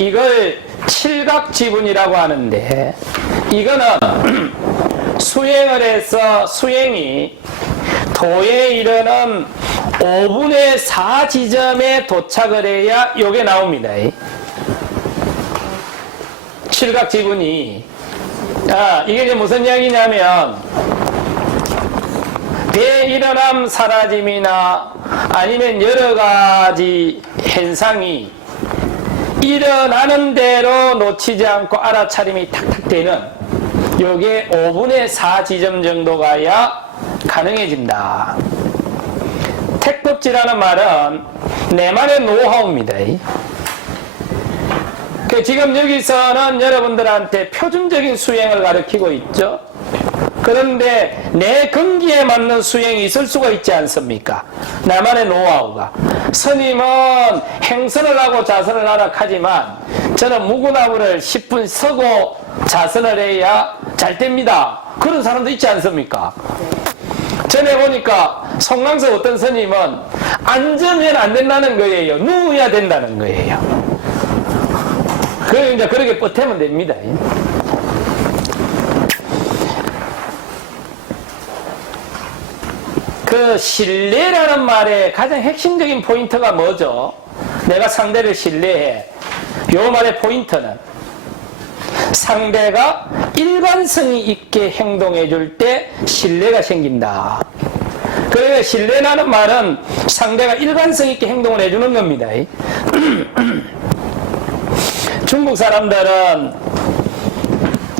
이걸 칠각 지분이라고 하는데 이거는 수행을 해서 수행이 도에 이르는 5분의 4 지점에 도착을 해야 요게 나옵니다. 칠각 지분이 아, 이게 이제 무슨 이야기냐면 대일어남 사라짐이나 아니면 여러 가지 현상이 일어나는 대로 놓치지 않고 알아차림이 탁탁 되는 요게 5분의 4 지점 정도 가야 가능해진다. 택법지라는 말은 내만의 노하우입니다. 그 지금 여기서는 여러분들한테 표준적인 수행을 가르치고 있죠. 그런데 내 근기에 맞는 수행이 있을 수가 있지 않습니까? 나만의 노하우가. 스님은 행선을 하고 자선을 하라 하지만 저는 무구나무를 10분 서고 자선을 해야 잘 됩니다. 그런 사람도 있지 않습니까? 전에 보니까 송강서 어떤 스님은 앉으면 안 된다는 거예요. 누워야 된다는 거예요. 그 이제 그렇게 버티면 됩니다. 그 신뢰라는 말의 가장 핵심적인 포인트가 뭐죠? 내가 상대를 신뢰해. 요 말의 포인트는 상대가 일관성이 있게 행동해 줄 때 신뢰가 생긴다. 그러니까 신뢰라는 말은 상대가 일관성 있게 행동을 해주는 겁니다. 중국 사람들은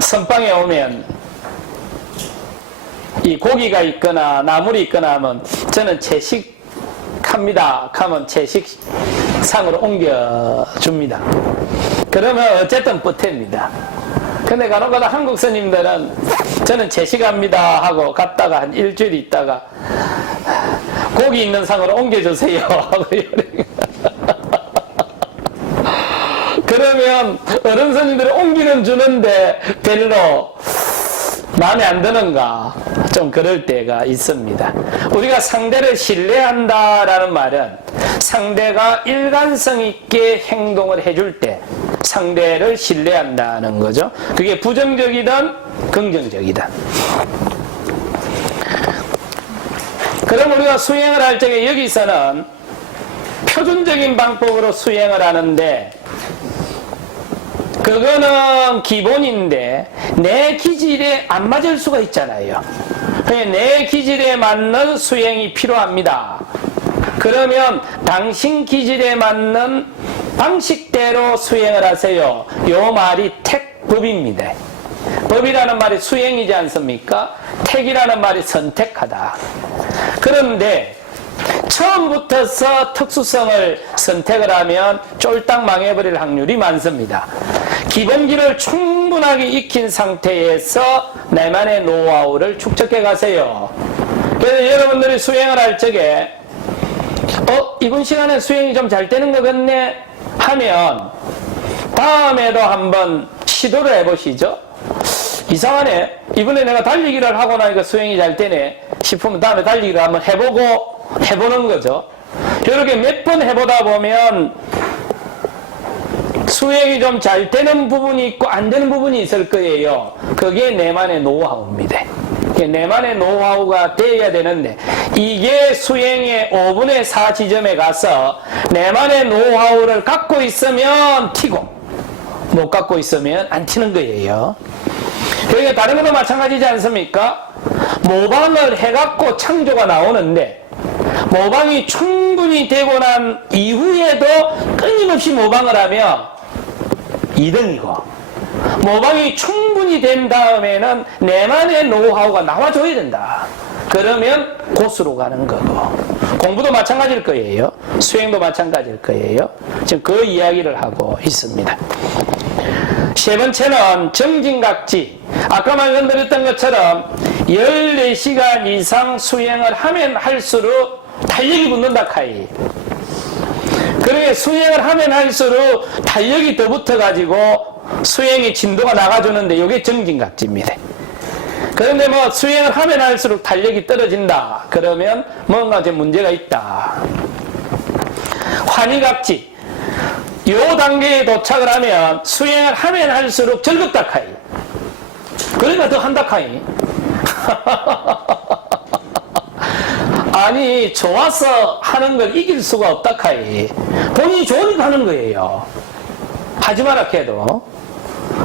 선방에 오면 이 고기가 있거나 나물이 있거나 하면 저는 채식합니다. 하면 채식상으로 옮겨줍니다. 그러면 어쨌든 뿌탭니다. 근데 간혹가다 한국 스님들은 저는 채식합니다 하고 갔다가 한 일주일 있다가 고기 있는 상으로 옮겨주세요 하고. 그러면 어른 스님들이 옮기는 주는데 별로 마음에 안 드는가 좀 그럴 때가 있습니다. 우리가 상대를 신뢰한다라는 말은 상대가 일관성 있게 행동을 해줄 때 상대를 신뢰한다는 거죠. 그게 부정적이든 긍정적이든. 그럼 우리가 수행을 할 적에 여기서는 표준적인 방법으로 수행을 하는데 그거는 기본인데 내 기질에 안 맞을 수가 있잖아요. 그러니까 내 기질에 맞는 수행이 필요합니다. 그러면 당신 기질에 맞는 방식대로 수행을 하세요. 요 말이 택법입니다. 법이라는 말이 수행이지 않습니까? 택이라는 말이 선택하다. 그런데 처음부터서 특수성을 선택을 하면 쫄딱 망해버릴 확률이 많습니다. 기본기를 충분하게 익힌 상태에서 내만의 노하우를 축적해 가세요. 그래서 여러분들이 수행을 할 적에 어 이번 시간에 수행이 좀 잘 되는 것 같네 하면 다음에도 한번 시도를 해보시죠. 이상하네. 이번에 내가 달리기를 하고 나니까 수행이 잘 되네 싶으면 다음에 달리기를 한번 해보고 해보는 거죠. 이렇게 몇 번 해보다 보면 수행이 좀 잘 되는 부분이 있고 안 되는 부분이 있을 거예요. 그게 내만의 노하우입니다. 내만의 노하우가 되어야 되는데 이게 수행의 5분의 4 지점에 가서 내만의 노하우를 갖고 있으면 튀고 못 갖고 있으면 안 튀는 거예요. 그러니까 다른 것도 마찬가지지 않습니까? 모방을 해갖고 창조가 나오는데 모방이 충분히 되고 난 이후에도 끊임없이 모방을 하면 2등이고 모방이 충분히 된 다음에는 내만의 노하우가 나와줘야 된다. 그러면 고수로 가는 거고 공부도 마찬가지일 거예요. 수행도 마찬가지일 거예요. 지금 그 이야기를 하고 있습니다. 세 번째는 정진각지. 아까 말씀드렸던 것처럼 14시간 이상 수행을 하면 할수록 탄력이 붙는다 카이. 그러게 수행을 하면 할수록 탄력이 더 붙어가지고 수행의 진도가 나가주는데 이게 정진각지입니다. 그런데 뭐 수행을 하면 할수록 탄력이 떨어진다. 그러면 뭔가 좀 문제가 있다. 환희각지. 요 단계에 도착을 하면 수행을 하면 할수록 즐겁다 카이. 그러니까 더 한다 카이. 아니 좋아서 하는 걸 이길 수가 없다 카이. 본인이 좋으니까 하는 거예요. 하지 마라 해도.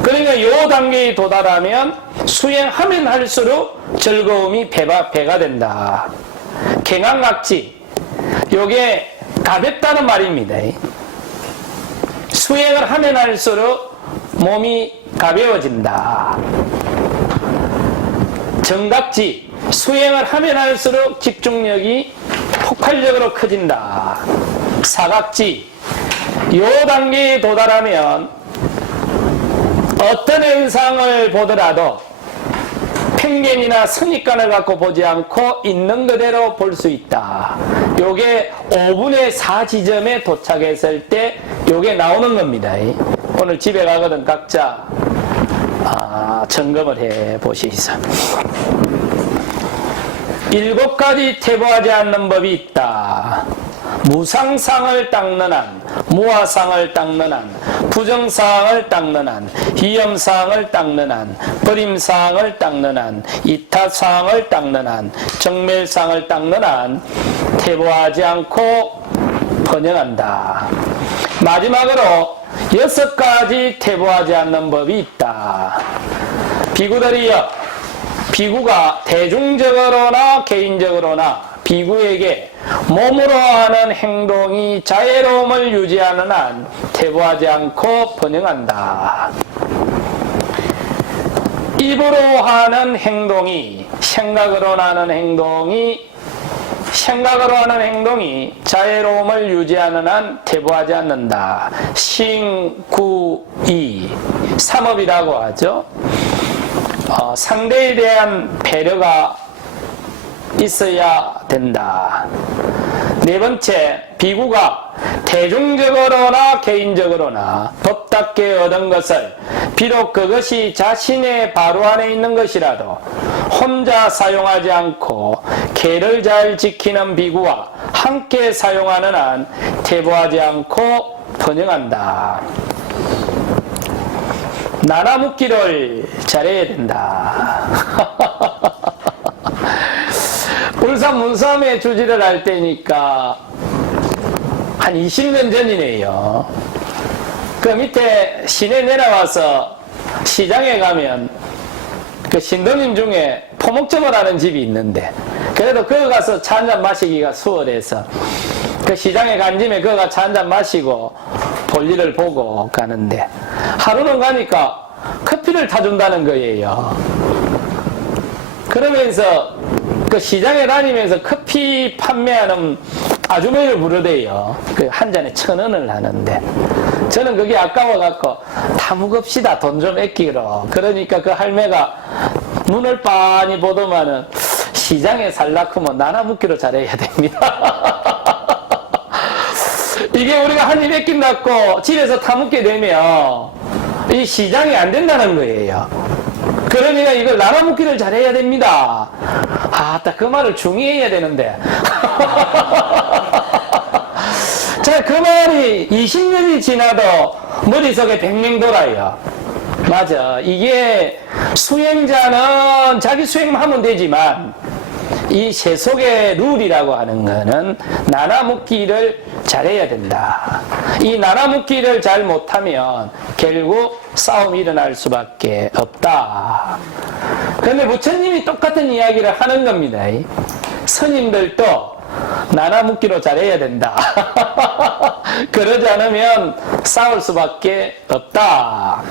그러니까 요 단계에 도달하면 수행하면 할수록 즐거움이 배가, 배가 된다. 갱항각지. 요게 가볍다는 말입니다. 수행을 하면 할수록 몸이 가벼워진다. 정각지. 수행을 하면 할수록 집중력이 폭발적으로 커진다. 사각지. 요 단계에 도달하면 어떤 현상을 보더라도 편견이나 선입관을 갖고 보지 않고 있는 그대로 볼 수 있다. 요게 5분의 4 지점에 도착했을 때 요게 나오는 겁니다. 오늘 집에 가거든 각자 아, 점검을 해 보시죠. 일곱 가지 태보하지 않는 법이 있다. 무상상을 닦는 한, 무화상을 닦는 한, 부정상을 닦는 한, 희염상을 닦는 한, 버림상을 닦는 한, 이타상을 닦는 한, 정멸상을 닦는 한, 태보하지 않고 번영한다. 마지막으로 여섯 가지 태보하지 않는 법이 있다. 비구들이여 비구가 대중적으로나 개인적으로나 비구에게 몸으로 하는 행동이 자애로움을 유지하는 한 태보하지 않고 번영한다. 입으로 하는 행동이 생각으로 하는 행동이 생각으로 하는 행동이 자애로움을 유지하는 한 태보하지 않는다. 신구이 삼업이라고 하죠. 어, 상대에 대한 배려가 있어야 된다. 네 번째, 비구가 대중적으로나 개인적으로나 법답게 얻은 것을 비록 그것이 자신의 바로 안에 있는 것이라도 혼자 사용하지 않고 개를 잘 지키는 비구와 함께 사용하는 한 태보하지 않고 번영한다. 나눠먹기를 잘해야 된다. 울산 문섬에 주지를 할 때니까 한 20년 전이네요. 그 밑에 시내 내려와서 시장에 가면 그 신도님 중에 포목점을 하는 집이 있는데 그래도 거기 가서 차 한잔 마시기가 수월해서 그 시장에 간 김에 거기 차한잔 마시고 볼일을 보고 가는데 하루는 가니까 커피를 타준다는 거예요. 그러면서 그 시장에 다니면서 커피 판매하는 아주머니를 부르대요. 그 한 잔에 천 원을 하는데. 저는 그게 아까워갖고 다 묵읍시다. 돈 좀 아끼러. 그러니까 그 할매가 눈을 빤히 보더만은 시장에 살라크면 나눠 묵기로 잘해야 됩니다. 이게 우리가 한입 아낀다고 집에서 타먹게 되면 이 시장이 안 된다는 거예요. 그러니까 이걸 나눠먹기를 잘해야 됩니다. 아, 딱 그 말을 중요해야 되는데. 자, 그 말이 20년이 지나도 머릿속에 백명 돌아요. 맞아. 이게 수행자는 자기 수행만 하면 되지만 이 세속의 룰이라고 하는 거는 나눠먹기를 잘해야 된다. 이 나눠먹기를 잘 못하면 결국 싸움이 일어날 수밖에 없다. 그런데 부처님이 똑같은 이야기를 하는 겁니다. 스님들도 나눠먹기로 잘해야 된다. 그러지 않으면 싸울 수밖에 없다.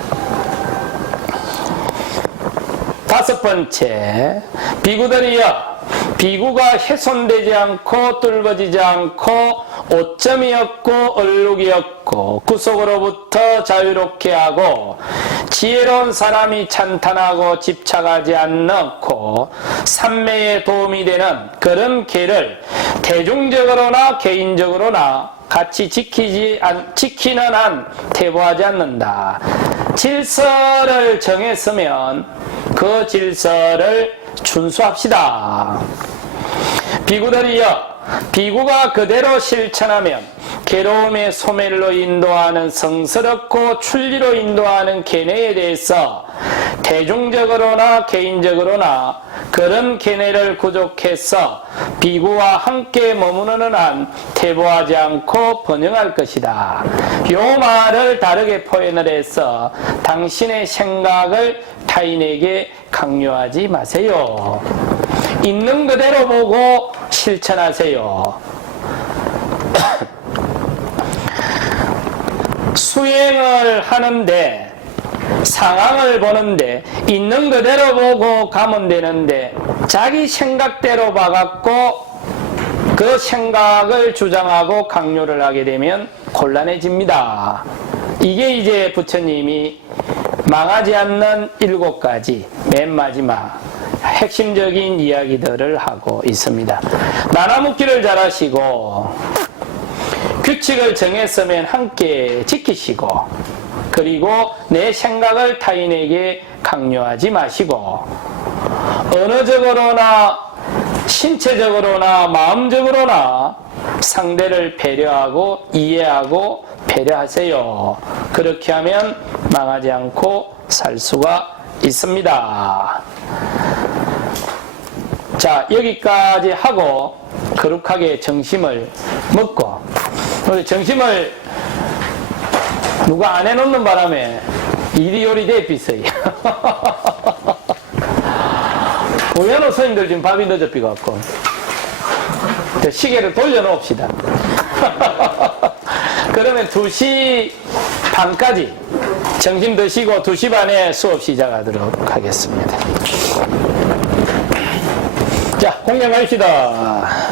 다섯 번째, 비구들이여, 비구가 훼손되지 않고 뚫어지지 않고 오점이 없고 얼룩이 없고 구속으로부터 자유롭게 하고 지혜로운 사람이 찬탄하고 집착하지 않고 삼매에 도움이 되는 그런 개를 대중적으로나 개인적으로나 같이 지키지 않, 지키는 한 태보하지 않는다. 질서를 정했으면 그 질서를 준수합시다. 비구들이여, 비구가 그대로 실천하면 괴로움의 소멸로 인도하는 성스럽고 출리로 인도하는 견해에 대해서 대중적으로나 개인적으로나 그런 견해를 구족해서 비구와 함께 머무르는 한 퇴보하지 않고 번영할 것이다. 요 말을 다르게 표현을 해서 당신의 생각을 타인에게 강요하지 마세요. 있는 그대로 보고 실천하세요. 수행을 하는데 상황을 보는데 있는 그대로 보고 가면 되는데 자기 생각대로 봐갖고 그 생각을 주장하고 강요를 하게 되면 곤란해집니다. 이게 이제 부처님이 망하지 않는 일곱 가지 맨 마지막 핵심적인 이야기들을 하고 있습니다. 나눠먹기를 잘하시고 규칙을 정했으면 함께 지키시고 그리고 내 생각을 타인에게 강요하지 마시고 언어적으로나 신체적으로나 마음적으로나 상대를 배려하고 이해하고 배려하세요. 그렇게 하면 망하지 않고 살 수가 있습니다. 자, 여기까지 하고 거룩하게 정심을 먹고 우리 정심을 누가 안 해놓는 바람에 일이 요리 대비서요. 우연호 스님들 지금 밥이 늦어삐 갖고 시계를 돌려놓읍시다. 그러면 2시 반까지 점심 드시고 2시 반에 수업 시작하도록 하겠습니다. 자, 공양합시다.